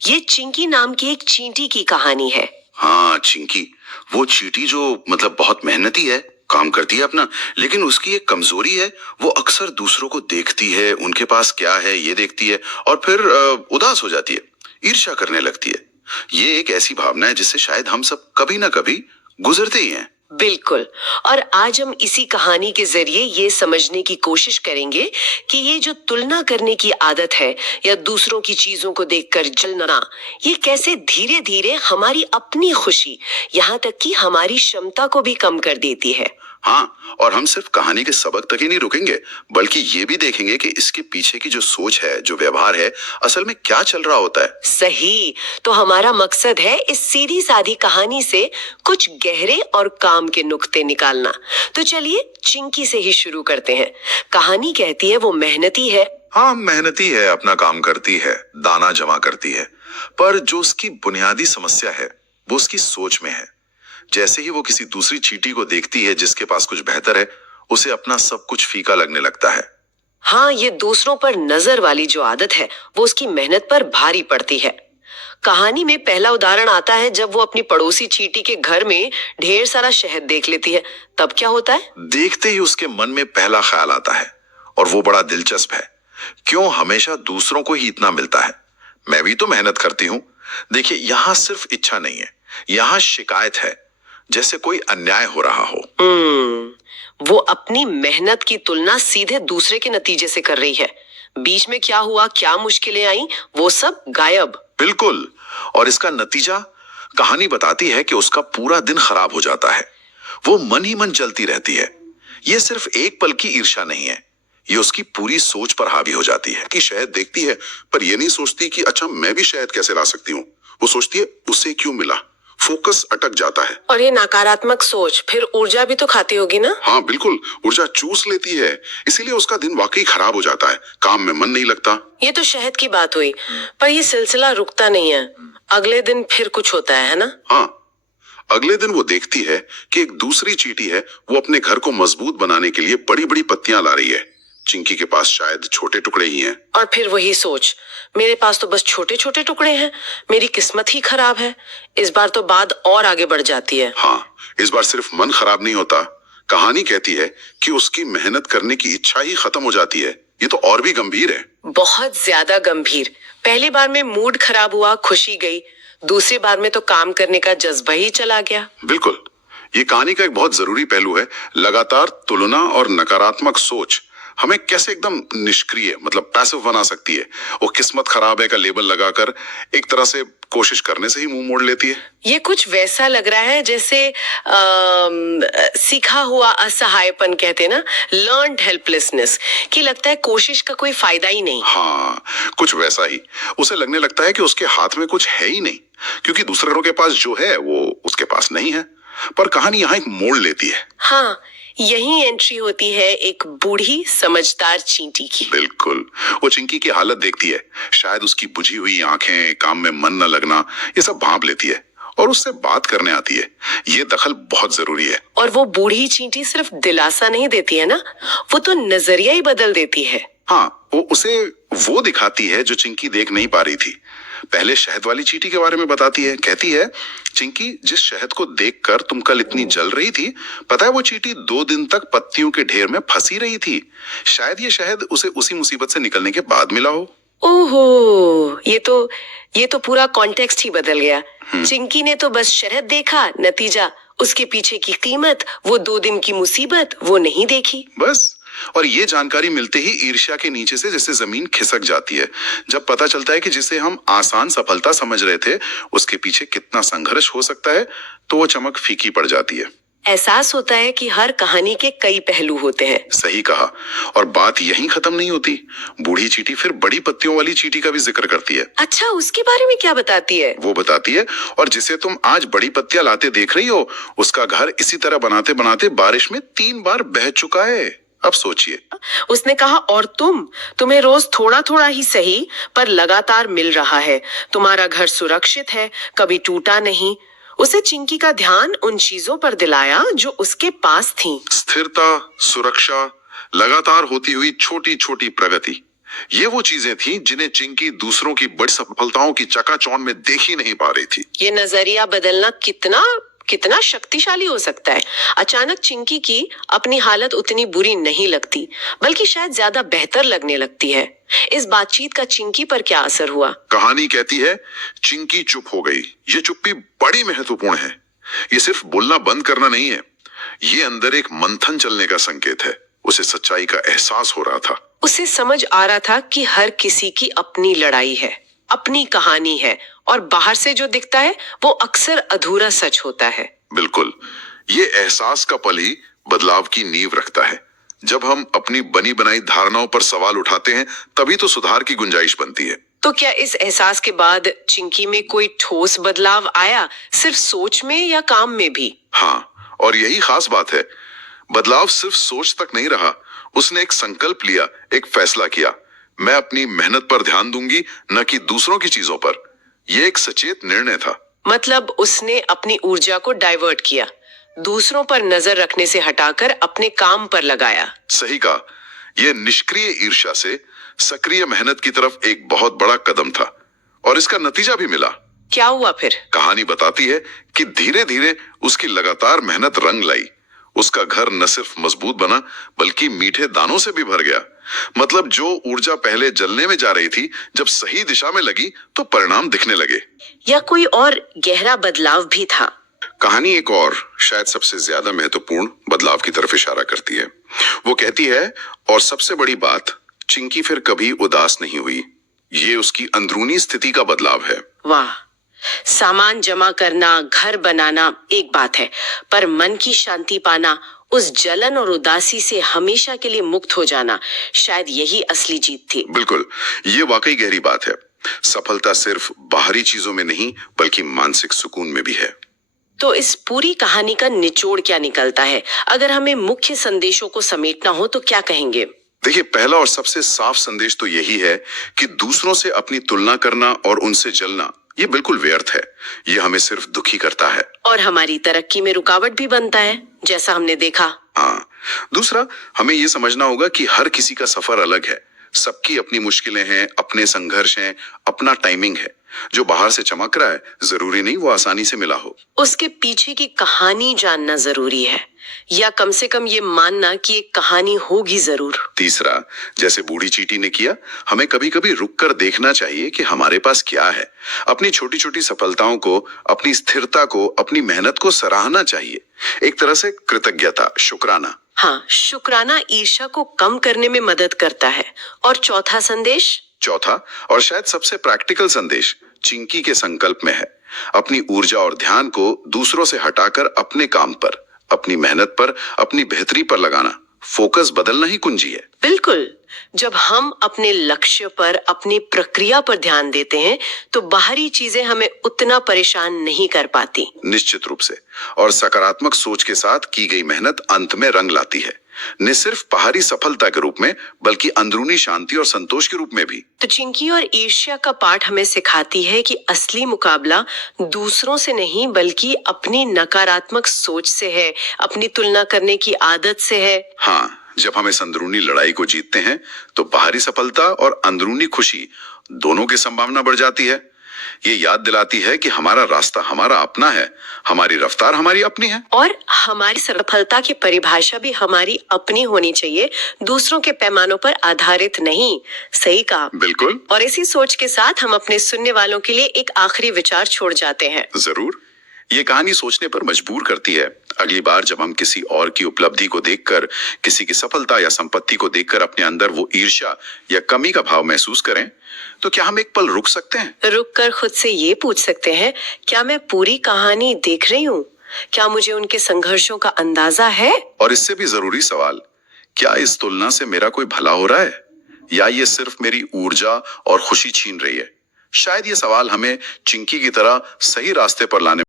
ये चिंकी नाम की एक चींटी की कहानी है। हाँ, चिंकी, वो चींटी जो मतलब बहुत मेहनती है, काम करती है अपना, लेकिन उसकी एक कमजोरी है। वो अक्सर दूसरों को देखती है, उनके पास क्या है ये देखती है और फिर उदास हो जाती है, ईर्ष्या करने लगती है। ये एक ऐसी भावना है जिससे शायद हम सब कभी ना कभी गुजरते ही हैं। बिल्कुल। और आज हम इसी कहानी के जरिए ये समझने की कोशिश करेंगे कि ये जो तुलना करने की आदत है या दूसरों की चीजों को देखकर जलना, ये कैसे धीरे धीरे हमारी अपनी खुशी, यहाँ तक कि हमारी क्षमता को भी कम कर देती है। हाँ, और हम सिर्फ कहानी के सबक तक ही नहीं रुकेंगे, बल्कि ये भी देखेंगे कि इसके पीछे की जो सोच है, जो व्यवहार है, असल में क्या चल रहा होता है। सही। तो हमारा मकसद है इस सीधी सादी कहानी से कुछ गहरे और काम के नुक्ते निकालना। तो चलिए चिंकी से ही शुरू करते हैं। कहानी कहती है वो मेहनती है। हाँ, मेहनती है, अपना काम करती है, दाना जमा करती है, पर जो उसकी बुनियादी समस्या है वो उसकी सोच में है। जैसे ही वो किसी दूसरी चींटी को देखती है जिसके पास कुछ बेहतर है, उसे अपना सब कुछ फीका लगने लगता है। हाँ, ये दूसरों पर नजर वाली जो आदत है वो उसकी मेहनत पर भारी पड़ती है। कहानी में पहला उदाहरण आता है जब वो अपनी पड़ोसी चींटी के घर में ढेर सारा शहद देख लेती है। तब क्या होता है? देखते ही उसके मन में पहला ख्याल आता है, और वो बड़ा दिलचस्प है। क्यों हमेशा दूसरों को ही इतना मिलता है? मैं भी तो मेहनत करती हूँ। देखिए, यहाँ सिर्फ इच्छा नहीं है, यहाँ शिकायत है, जैसे कोई अन्याय हो रहा हो। वो अपनी मेहनत की तुलना सीधे दूसरे के नतीजे से कर रही है। बीच में क्या हुआ, क्या मुश्किलें आई, वो सब गायब। बिल्कुल। और इसका नतीजा, कहानी बताती है कि उसका पूरा दिन खराब हो जाता है। वो मन ही मन जलती रहती है। ये सिर्फ एक पल की ईर्ष्या नहीं है, ये उसकी पूरी सोच पर हावी हो जाती है। कि शहद देखती है, पर ये नहीं सोचती कि अच्छा मैं भी शहद कैसे ला सकती हूँ। वो सोचती है उसे क्यों मिला। फोकस अटक जाता है। और ये नकारात्मक सोच फिर ऊर्जा भी तो खाती होगी ना? हाँ बिल्कुल, ऊर्जा चूस लेती है, इसीलिए उसका दिन वाकई खराब हो जाता है, काम में मन नहीं लगता। ये तो शहद की बात हुई, पर ये सिलसिला रुकता नहीं है। अगले दिन फिर कुछ होता है ना? हाँ, अगले दिन वो देखती है कि एक दूसरी चींटी है, वो अपने घर को मजबूत बनाने के लिए बड़ी बड़ी पत्तियां ला रही है। चिंकी के पास शायद छोटे टुकड़े ही हैं। और फिर वही सोच, मेरे पास तो बस छोटे छोटे टुकड़े हैं, मेरी किस्मत ही खराब है। इस बार तो बात और आगे बढ़ जाती है। हाँ, इस बार सिर्फ मन खराब नहीं होता, कहानी कहती है कि उसकी मेहनत करने की इच्छा ही खत्म हो जाती है। ये तो और भी गंभीर है। बहुत ज्यादा गंभीर। पहली बार में मूड खराब हुआ, खुशी गई। दूसरी बार में तो काम करने का जज्बा ही चला गया। बिल्कुल, ये कहानी का एक बहुत जरूरी पहलू है। लगातार तुलना और नकारात्मक सोच हमें कैसे एकदम निष्क्रिय, मतलब पैसिव बना सकती है। वो किस्मत खराब है का लेबल लगाकर एक तरह से कोशिश करने से ही मुंह मोड़ लेती है। ये कुछ वैसा लग रहा है जैसे सीखा हुआ असहायपन कहते हैं ना, लर्न्ड हेल्पलेसनेस, कि लगता है कोशिश का कोई फायदा ही नहीं। हाँ, कुछ वैसा ही। उसे लगने लगता है कि उसके हाथ में कुछ है ही नहीं, क्योंकि दूसरों के पास जो है वो उसके पास नहीं है। पर कहानी यहाँ एक मोड़ लेती है। हाँ, यही एंट्री होती है एक बूढ़ी समझदार चींटी की। बिल्कुल, वो चिंकी की हालत देखती है, शायद उसकी बुझी हुई आंखें, काम में मन न लगना, ये सब भांप लेती है और उससे बात करने आती है। ये दखल बहुत जरूरी है। और वो बूढ़ी चींटी सिर्फ दिलासा नहीं देती है ना, वो तो नजरिया ही बदल देती है। हाँ, वो उसे वो दिखाती है जो चिंकी देख नहीं पा रही थी। पहले शहद वाली चींटी के बारे में बताती है, कहती है, चिंकी, जिस शहद को देखकर तुम कल इतनी जल रही थी, पता है वो चींटी 2 दिन तक पत्तियों के ढेर में फंसी रही थी। शायद ये शहद उसे उसी मुसीबत से निकलने के बाद मिला हो। ओहो, ये तो पूरा कॉन्टेक्स्ट ही बदल गया। चिंकी ने तो बस शहद देखा, नतीजा उसके पीछे की कीमत, वो 2 दिन की मुसीबत वो नहीं देखी। बस, और ये जानकारी मिलते ही ईर्ष्या के नीचे से जैसे जमीन खिसक जाती है। जब पता चलता है कि जिसे हम आसान सफलता समझ रहे थे, उसके पीछे कितना संघर्ष हो सकता है, तो वो चमक फीकी पड़ जाती है। एहसास होता है कि हर कहानी के कई पहलू होते हैं। सही कहा। और बात यहीं खत्म नहीं होती। बूढ़ी चींटी फिर बड़ी पत्तियों वाली चींटी का भी जिक्र करती है। अच्छा, उसके बारे में क्या बताती है? वो बताती है, और जिसे तुम आज बड़ी पत्तियां लाते देख रही हो, उसका घर इसी तरह बनाते बनाते बारिश में 3 बार बह चुका है। अब सोचिए। उसने कहा, और तुम्हें रोज थोड़ा थोड़ा ही सही पर लगातार मिल रहा है। तुम्हारा घर सुरक्षित है, कभी टूटा नहीं। उसे चिंकी का ध्यान उन चीजों पर दिलाया जो उसके पास थी। स्थिरता, सुरक्षा, लगातार होती हुई छोटी छोटी प्रगति, ये वो चीजें थीं जिन्हें चिंकी दूसरों की बड़ी सफलताओं की चकाचौंध में देख ही नहीं पा रही थी। ये नजरिया बदलना कितना कितना शक्तिशाली हो सकता है। अचानक चिंकी की अपनी हालत उतनी बुरी नहीं लगती, बल्कि शायद ज्यादा बेहतर लगने लगती है। इस बातचीत का चिंकी पर क्या असर हुआ? कहानी कहती है चिंकी चुप हो गई। ये चुप्पी बड़ी महत्वपूर्ण है। ये सिर्फ बोलना बंद करना नहीं है, ये अंदर एक मंथन चलने का संकेत है। उसे सच्चाई का एहसास हो रहा था। उसे समझ आ रहा था कि हर किसी की अपनी लड़ाई है, अपनी कहानी है, और बाहर से जो दिखता है वो अक्सर अधूरा सच होता है। बिल्कुल, ये एहसास का पल ही बदलाव की नींव रखता है। जब हम अपनी बनी बनाई धारणाओं पर सवाल उठाते हैं, तभी तो सुधार की गुंजाइश बनती है। तो क्या इस एहसास के बाद चिंकी में कोई ठोस बदलाव आया, सिर्फ सोच में या काम में भी? हाँ, और यही खास बात है। बदलाव सिर्फ सोच तक नहीं रहा। उसने एक संकल्प लिया, एक फैसला किया। मैं अपनी मेहनत पर ध्यान दूंगी, न कि दूसरों की चीजों पर। यह एक सचेत निर्णय था। मतलब उसने अपनी ऊर्जा को डाइवर्ट किया, दूसरों पर नजर रखने से हटाकर अपने काम पर लगाया। सही कहा। यह निष्क्रिय ईर्ष्या से सक्रिय मेहनत की तरफ एक बहुत बड़ा कदम था, और इसका नतीजा भी मिला। क्या हुआ फिर? कहानी बताती है कि धीरे धीरे उसकी लगातार मेहनत रंग लाई। उसका घर न सिर्फ मजबूत बना, बल्कि मीठे दानों से भी भर गया। मतलब जो ऊर्जा पहले जलने में जा रही थी, जब सही दिशा में लगी तो परिणाम दिखने लगे। या कोई और गहरा बदलाव भी था? कहानी एक और, शायद सबसे ज्यादा महत्वपूर्ण बदलाव की तरफ इशारा करती है। वो कहती है, और सबसे बड़ी बात, चिंकी फिर कभी उदास नहीं हुई। ये उसकी अंदरूनी स्थिति का बदलाव है। वाह! सामान जमा करना, घर बनाना एक बात है, पर मन की शांति पाना, उस जलन और उदासी से हमेशा के लिए मुक्त हो जाना, शायद यही असली जीत थी। बिल्कुल, ये वाकई गहरी बात है। सफलता सिर्फ बाहरी चीजों में नहीं, बल्कि मानसिक सुकून में भी है। तो इस पूरी कहानी का निचोड़ क्या निकलता है? अगर हमें मुख्य संदेशों को समेटना हो तो क्या कहेंगे? देखिए, पहला और सबसे साफ संदेश तो यही है कि दूसरों से अपनी तुलना करना और उनसे जलना, ये बिल्कुल व्यर्थ है। ये हमें सिर्फ दुखी करता है और हमारी तरक्की में रुकावट भी बनता है, जैसा हमने देखा। हाँ, दूसरा, हमें ये समझना होगा कि हर किसी का सफर अलग है। सबकी अपनी मुश्किलें हैं, अपने संघर्ष हैं, अपना टाइमिंग है। जो बाहर से चमक रहा है, जरूरी नहीं वो आसानी से मिला हो। उसके पीछे की कहानी जानना जरूरी है, या कम से कम ये मानना कि एक कहानी होगी जरूर। तीसरा, जैसे बूढ़ी चींटी ने किया, हमें कभी कभी रुक कर देखना चाहिए कि हमारे पास क्या है। अपनी छोटी छोटी सफलताओं को, अपनी स्थिरता को, अपनी मेहनत को सराहना चाहिए। एक तरह से कृतज्ञता, शुक्राना। हाँ, शुक्राना ईर्ष्या को कम करने में मदद करता है। और चौथा संदेश? चौथा और शायद सबसे प्रैक्टिकल संदेश चिंकी के संकल्प में है। अपनी ऊर्जा और ध्यान को दूसरों से हटाकर अपने काम पर, अपनी मेहनत पर, अपनी बेहतरी पर लगाना। फोकस बदलना ही कुंजी है। बिल्कुल। जब हम अपने लक्ष्य पर, अपनी प्रक्रिया पर ध्यान देते हैं, तो बाहरी चीजें हमें उतना परेशान नहीं कर पाती। निश्चित रूप से। और सकारात्मक सोच के साथ की गई मेहनत अंत में रंग लाती है, न सिर्फ बाहरी सफलता के रूप में, बल्कि अंदरूनी शांति और संतोष के रूप में भी। तो चिंकी और ईर्ष्या का पाठ हमें सिखाती है कि असली मुकाबला दूसरों से नहीं, बल्कि अपनी नकारात्मक सोच से है, अपनी तुलना करने की आदत से है। हाँ, जब हम इस अंदरूनी लड़ाई को जीतते हैं, तो बाहरी सफलता और अंदरूनी खुशी दोनों की संभावना बढ़ जाती है। ये याद दिलाती है कि हमारा रास्ता हमारा अपना है, हमारी रफ्तार हमारी अपनी है, और हमारी सफलता की परिभाषा भी हमारी अपनी होनी चाहिए, दूसरों के पैमानों पर आधारित नहीं। सही कहा। बिल्कुल। और इसी सोच के साथ हम अपने सुनने वालों के लिए एक आखिरी विचार छोड़ जाते हैं। जरूर। ये कहानी सोचने पर मजबूर करती है। अगली बार जब हम किसी और की उपलब्धि को देखकर, किसी की सफलता या संपत्ति को देखकर अपने अंदर वो ईर्ष्या या कमी का भाव महसूस करें, तो क्या हम एक पल रुक सकते हैं? रुक कर खुद से ये पूछ सकते हैं, क्या मैं पूरी कहानी देख रही हूँ? क्या मुझे उनके संघर्षों का अंदाजा है? और इससे भी जरूरी सवाल, क्या इस तुलना से मेरा कोई भला हो रहा है, या ये सिर्फ मेरी ऊर्जा और खुशी छीन रही है? शायद ये सवाल हमें चिंकी की तरह सही रास्ते पर लाने